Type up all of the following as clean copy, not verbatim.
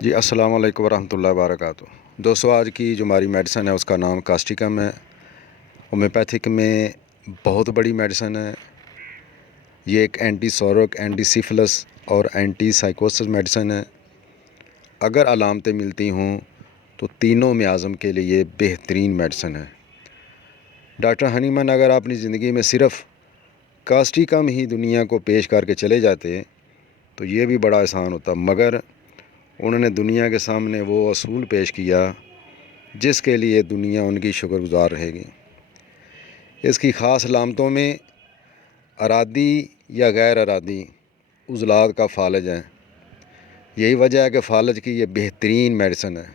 جی السلام علیکم ورحمۃ اللہ وبرکاتہ۔ دوستوں، آج کی جو ہماری میڈیسن ہے اس کا نام کاسٹیکم ہے۔ ہومیوپیتھک میں بہت بڑی میڈیسن ہے۔ یہ ایک اینٹی سورک، اینٹی سفلس اور اینٹی سائیکوسس میڈیسن ہے۔ اگر علامتیں ملتی ہوں تو تینوں میں اعظم کے لیے یہ بہترین میڈیسن ہے۔ ڈاکٹر ہنیمن اگر اپنی زندگی میں صرف کاسٹیکم ہی دنیا کو پیش کر کے چلے جاتے تو یہ بھی بڑا آسان ہوتا، مگر انہوں نے دنیا کے سامنے وہ اصول پیش کیا جس کے لیے دنیا ان کی شکر گزار رہے گی۔ اس کی خاص علامتوں میں ارادی یا غیر ارادی عضلات کا فالج ہے۔ یہی وجہ ہے کہ فالج کی یہ بہترین میڈیسن ہے۔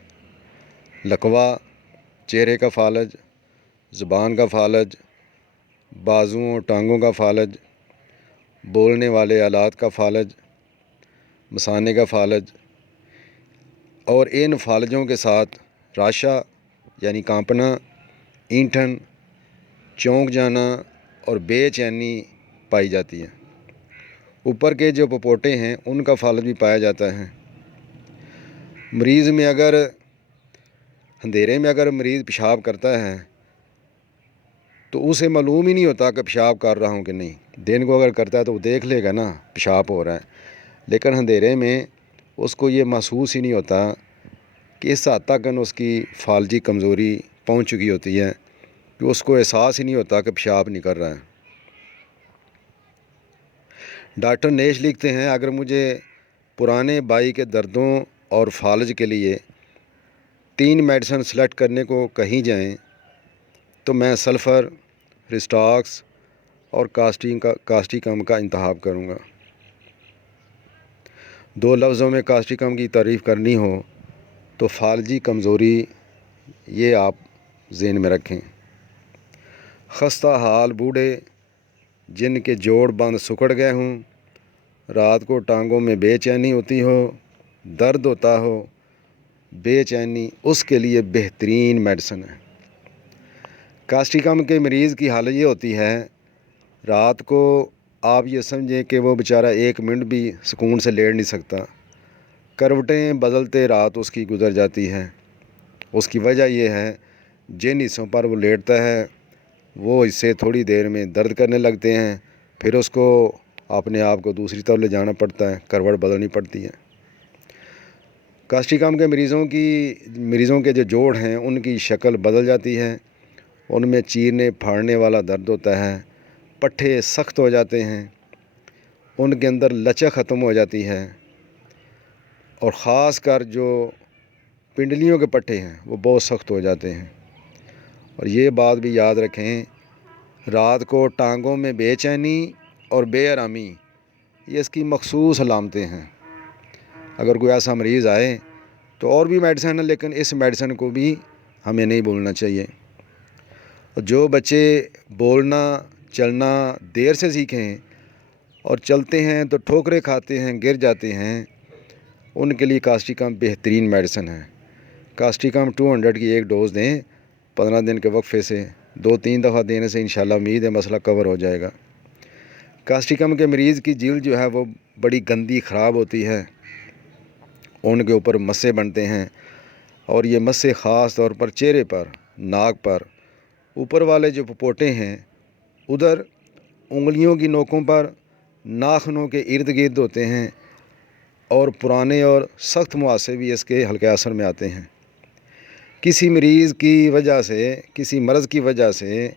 لقوہ، چہرے کا فالج، زبان کا فالج، بازوؤں ٹانگوں کا فالج، بولنے والے آلات کا فالج، مثانے کا فالج، اور ان فالجوں کے ساتھ راشا یعنی کانپنا، اینٹھن، چونک جانا اور بے چینی پائی جاتی ہے۔ اوپر کے جو پپوٹے ہیں ان کا فالج بھی پایا جاتا ہے۔ مریض میں اندھیرے میں اگر مریض پیشاب کرتا ہے تو اسے معلوم ہی نہیں ہوتا کہ پیشاب کر رہا ہوں کہ نہیں۔ دن کو اگر کرتا ہے تو وہ دیکھ لے گا نا پیشاب ہو رہا ہے، لیکن اندھیرے میں اس کو یہ محسوس ہی نہیں ہوتا کہ اس حد تک اس کی فالجی کمزوری پہنچ چکی ہوتی ہے کہ اس کو احساس ہی نہیں ہوتا کہ پیشاب نہیں کر رہا ہے۔ ڈاکٹر نیش لکھتے ہیں، اگر مجھے پرانے بائی کے دردوں اور فالج کے لیے 3 میڈیسن سلیکٹ کرنے کو کہیں جائیں تو میں سلفر، رسٹاکس اور کاسٹیکم کا انتخاب کروں گا۔ 2 لفظوں میں کاسٹیکم کی تعریف کرنی ہو تو فالجی کمزوری، یہ آپ ذہن میں رکھیں۔ خستہ حال بوڑھے جن کے جوڑ بند سکڑ گئے ہوں، رات کو ٹانگوں میں بے چینی ہوتی ہو، درد ہوتا ہو، بے چینی، اس کے لیے بہترین میڈیسن ہے۔ کاسٹیکم کے مریض کی حالت یہ ہوتی ہے، رات کو آپ یہ سمجھیں کہ وہ بیچارہ 1 منٹ بھی سکون سے لیٹ نہیں سکتا۔ کروٹیں بدلتے رات اس کی گزر جاتی ہے۔ اس کی وجہ یہ ہے جن حصوں پر وہ لیٹتا ہے وہ اس سے تھوڑی دیر میں درد کرنے لگتے ہیں، پھر اس کو اپنے آپ کو دوسری طرف لے جانا پڑتا ہے، کروٹ بدلنی پڑتی ہے۔ کاسٹیکم کے مریضوں کے جو جوڑ ہیں ان کی شکل بدل جاتی ہے، ان میں چیرنے پھاڑنے والا درد ہوتا ہے، پٹھے سخت ہو جاتے ہیں، ان کے اندر لچک ختم ہو جاتی ہے، اور خاص کر جو پنڈلیوں کے پٹھے ہیں وہ بہت سخت ہو جاتے ہیں۔ اور یہ بات بھی یاد رکھیں، رات کو ٹانگوں میں بے چینی اور بے آرامی، یہ اس کی مخصوص علامتیں ہیں۔ اگر کوئی ایسا مریض آئے تو اور بھی میڈیسن ہے، لیکن اس میڈیسن کو بھی ہمیں نہیں بھولنا چاہیے۔ جو بچے بولنا چلنا دیر سے سیکھیں اور چلتے ہیں تو ٹھوکریں کھاتے ہیں، گر جاتے ہیں، ان کے لیے کاسٹیکم بہترین میڈیسن ہے۔ کاسٹیکم 200 کی ایک ڈوز دیں 15 دن کے وقفے سے، 2-3 دفعہ دینے سے انشاءاللہ امید ہے مسئلہ کور ہو جائے گا۔ کاسٹیکم کے مریض کی جلد جو ہے وہ بڑی گندی خراب ہوتی ہے، ان کے اوپر مسے بنتے ہیں، اور یہ مسے خاص طور پر چہرے پر، ناک پر، اوپر والے جو پپوٹے ہیں ادھر، انگلیوں کی نوکوں پر، ناخنوں کے ارد گرد ہوتے ہیں، اور پرانے اور سخت مواصے بھی اس کے ہلکے اثر میں آتے ہیں۔ کسی مریض کی وجہ سے، کسی مرض کی وجہ سے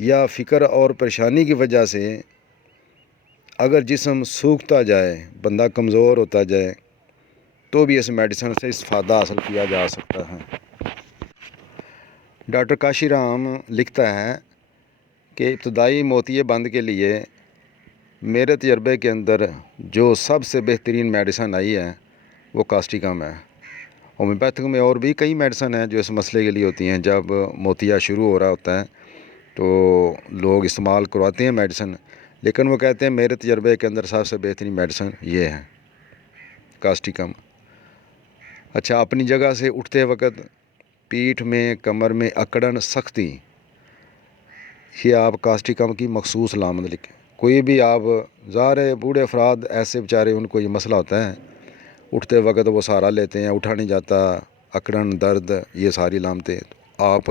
یا فکر اور پریشانی کی وجہ سے اگر جسم سوکھتا جائے، بندہ کمزور ہوتا جائے، تو بھی اس میڈیسن سے استفادہ حاصل کیا جا سکتا ہے۔ ڈاکٹر کاشی رام لکھتا ہے کہ ابتدائی موتیے بند کے لیے میرے تجربے کے اندر جو سب سے بہترین میڈیسن آئی ہے وہ کاسٹیکم ہے۔ ہومیوپیتھک میں اور بھی کئی میڈیسن ہیں جو اس مسئلے کے لیے ہوتی ہیں، جب موتیا شروع ہو رہا ہوتا ہے تو لوگ استعمال کرواتے ہیں میڈیسن، لیکن وہ کہتے ہیں میرے تجربے کے اندر سب سے بہترین میڈیسن یہ ہے کاسٹیکم۔ اچھا، اپنی جگہ سے اٹھتے وقت پیٹھ میں، کمر میں اکڑن، سختی، یہ آپ کاسٹیکم کی مخصوص علامت لکھیں۔ کوئی بھی آپ ظاہر ہے بوڑھے افراد ایسے بیچارے ان کو یہ مسئلہ ہوتا ہے، اٹھتے وقت وہ سہارا لیتے ہیں، اٹھا نہیں جاتا، اکڑن، درد، یہ ساری علامتیں، تو آپ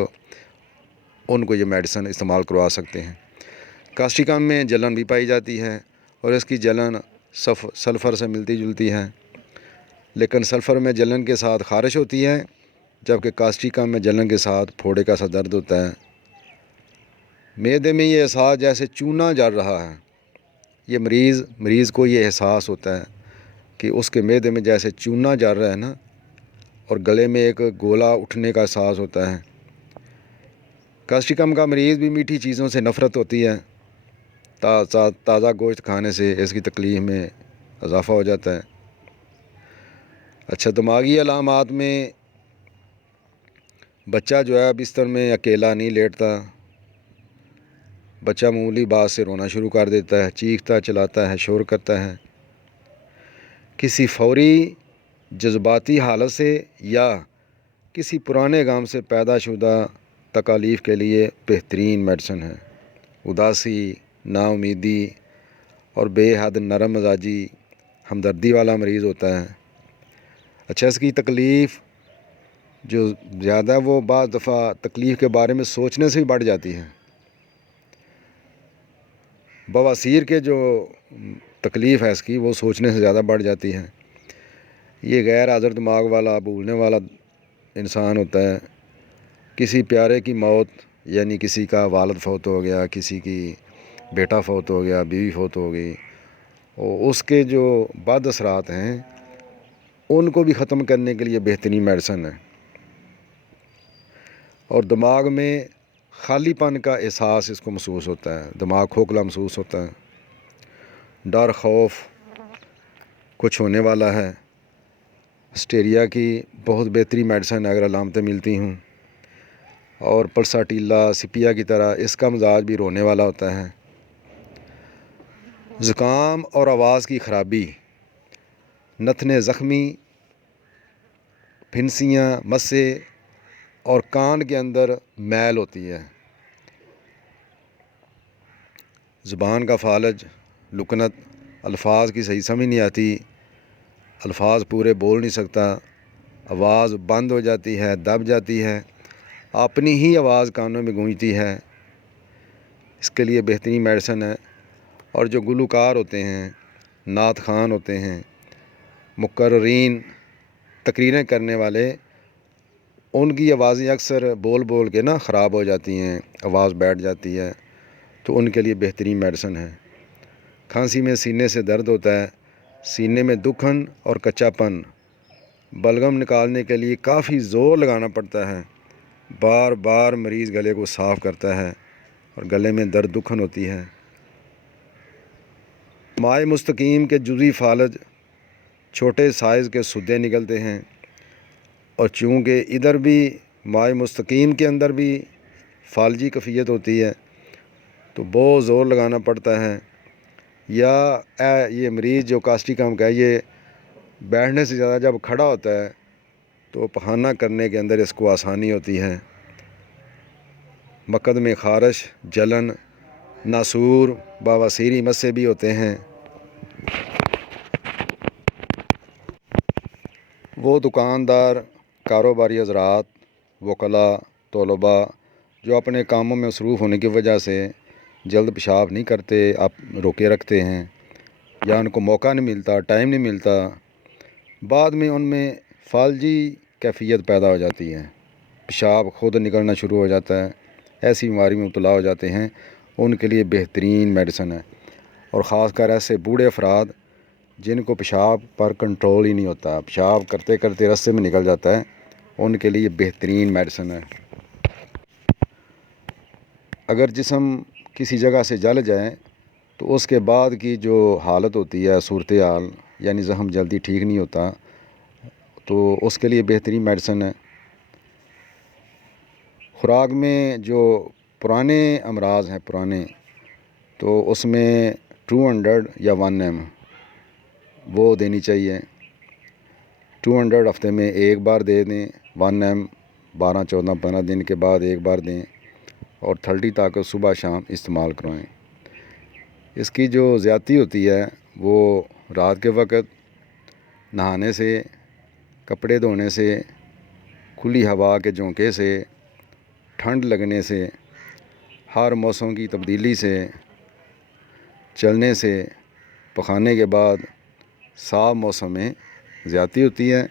ان کو یہ میڈیسن استعمال کروا سکتے ہیں۔ کاسٹیکم میں جلن بھی پائی جاتی ہے اور اس کی جلن سلفر سے ملتی جلتی ہے، لیکن سلفر میں جلن کے ساتھ خارش ہوتی ہے، جبکہ کاسٹیکم میں جلن کے ساتھ پھوڑے کا سا درد ہوتا ہے۔ معدے میں یہ احساس جیسے چونا جڑ رہا ہے، یہ مریض کو یہ احساس ہوتا ہے کہ اس کے معدے میں جیسے چونا جڑ رہا ہے نا، اور گلے میں ایک گولا اٹھنے کا احساس ہوتا ہے۔ کاسٹیکم کا مریض بھی میٹھی چیزوں سے نفرت ہوتی ہے، تازہ گوشت کھانے سے اس کی تکلیف میں اضافہ ہو جاتا ہے۔ اچھا، دماغی علامات میں بچہ جو ہے بستر میں اکیلا نہیں لیٹتا، بچہ معمولی بات سے رونا شروع کر دیتا ہے، چیختا چلاتا ہے، شور کرتا ہے۔ کسی فوری جذباتی حالت سے یا کسی پرانے غم سے پیدا شدہ تکالیف کے لیے بہترین میڈیسن ہے۔ اداسی، نا امیدی اور بے حد نرم مزاجی ہمدردی والا مریض ہوتا ہے۔ اچھا، اس کی تکلیف جو زیادہ ہے وہ بعض دفعہ تکلیف کے بارے میں سوچنے سے بھی بڑھ جاتی ہے۔ بواسیر کے جو تکلیف ہے اس کی، وہ سوچنے سے زیادہ بڑھ جاتی ہے۔ یہ غیر حاضر دماغ والا، بھولنے والا انسان ہوتا ہے۔ کسی پیارے کی موت، یعنی کسی کا والد فوت ہو گیا، کسی کی بیٹا فوت ہو گیا، بیوی فوت ہو گئی، اور اس کے جو بد اثرات ہیں ان کو بھی ختم کرنے کے لیے بہترین میڈیسن ہے۔ اور دماغ میں خالی پن کا احساس اس کو محسوس ہوتا ہے، دماغ کھوکھلا محسوس ہوتا ہے، ڈر، خوف کچھ ہونے والا ہے۔ ہسٹیریا کی بہت بہترین میڈیسن اگر علامتیں ملتی ہوں، اور پلساٹیلا، سپیا کی طرح اس کا مزاج بھی رونے والا ہوتا ہے۔ زکام اور آواز کی خرابی، نتنے زخمی، پھنسیاں، مسے اور کان کے اندر میل ہوتی ہے۔ زبان کا فالج، لکنت، الفاظ کی صحیح سمجھ نہیں آتی، الفاظ پورے بول نہیں سکتا، آواز بند ہو جاتی ہے، دب جاتی ہے، اپنی ہی آواز کانوں میں گونجتی ہے۔ اس کے لیے بہترین میڈیسن ہے۔ اور جو گلوکار ہوتے ہیں، نعت خوان ہوتے ہیں، مقررین، تقریریں کرنے والے، ان کی آوازیں اکثر بول بول کے خراب ہو جاتی ہیں، آواز بیٹھ جاتی ہے، تو ان کے لیے بہترین میڈیسن ہے۔ کھانسی میں سینے سے درد ہوتا ہے، سینے میں دکھن اور کچا پن، بلغم نکالنے کے لیے کافی زور لگانا پڑتا ہے، بار بار مریض گلے کو صاف کرتا ہے اور گلے میں درد دکھن ہوتی ہے۔ مائع مستقیم کے جزوی فالج، چھوٹے سائز کے سدے نکلتے ہیں، اور چونکہ ادھر بھی مائع مستقیم کے اندر بھی فالجی کیفیت ہوتی ہے تو بہت زور لگانا پڑتا ہے۔ یا یہ مریض جو کاسٹیکم کا ہے، یہ بیٹھنے سے زیادہ جب کھڑا ہوتا ہے تو پخانہ کرنے کے اندر اس کو آسانی ہوتی ہے۔ مقد میں خارش، جلن، ناسور، بواسیری مسے بھی ہوتے ہیں۔ وہ دکاندار، کاروباری حضرات، وکلاء، طلباء جو اپنے کاموں میں مصروف ہونے کی وجہ سے جلد پیشاب نہیں کرتے، آپ روکے رکھتے ہیں، یا ان کو موقع نہیں ملتا، ٹائم نہیں ملتا، بعد میں ان میں فالجی کیفیت پیدا ہو جاتی ہے، پیشاب خود نکلنا شروع ہو جاتا ہے، ایسی بیماری میں مبتلا ہو جاتے ہیں، ان کے لیے بہترین میڈیسن ہے۔ اور خاص کر ایسے بوڑھے افراد جن کو پیشاب پر کنٹرول ہی نہیں ہوتا، پیشاب کرتے کرتے رستے میں نکل جاتا ہے، ان کے لیے بہترین میڈیسن ہے۔ اگر جسم کسی جگہ سے جل جائے تو اس کے بعد کی جو حالت ہوتی ہے، صورتحال، یعنی زخم جلدی ٹھیک نہیں ہوتا، تو اس کے لیے بہترین میڈیسن ہے۔ خوراک میں جو پرانے امراض ہیں، تو اس میں 200 یا 1 m وہ دینی چاہیے۔ 200 ہفتے میں ایک بار دے دیں، 1 m 12، 14، 15 دن کے بعد ایک بار دیں، اور 30 تک صبح شام استعمال کروائیں۔ اس کی جو زیادتی ہوتی ہے وہ رات کے وقت نہانے سے، کپڑے دھونے سے، کھلی ہوا کے جھونکے سے، ٹھنڈ لگنے سے، ہر موسم کی تبدیلی سے، چلنے سے، پخانے کے بعد صاف موسم میں زیادتی ہوتی ہے،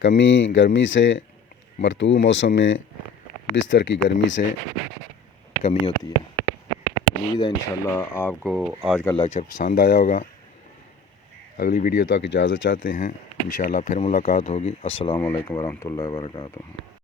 کمی گرمی سے، مرطوب موسم میں بستر کی گرمی سے کمی ہوتی ہے۔ امید ہے انشاءاللہ آپ کو آج کا لیکچر پسند آیا ہوگا۔ اگلی ویڈیو تک اجازت چاہتے ہیں، انشاءاللہ پھر ملاقات ہوگی۔ السلام علیکم ورحمۃ اللہ وبرکاتہ۔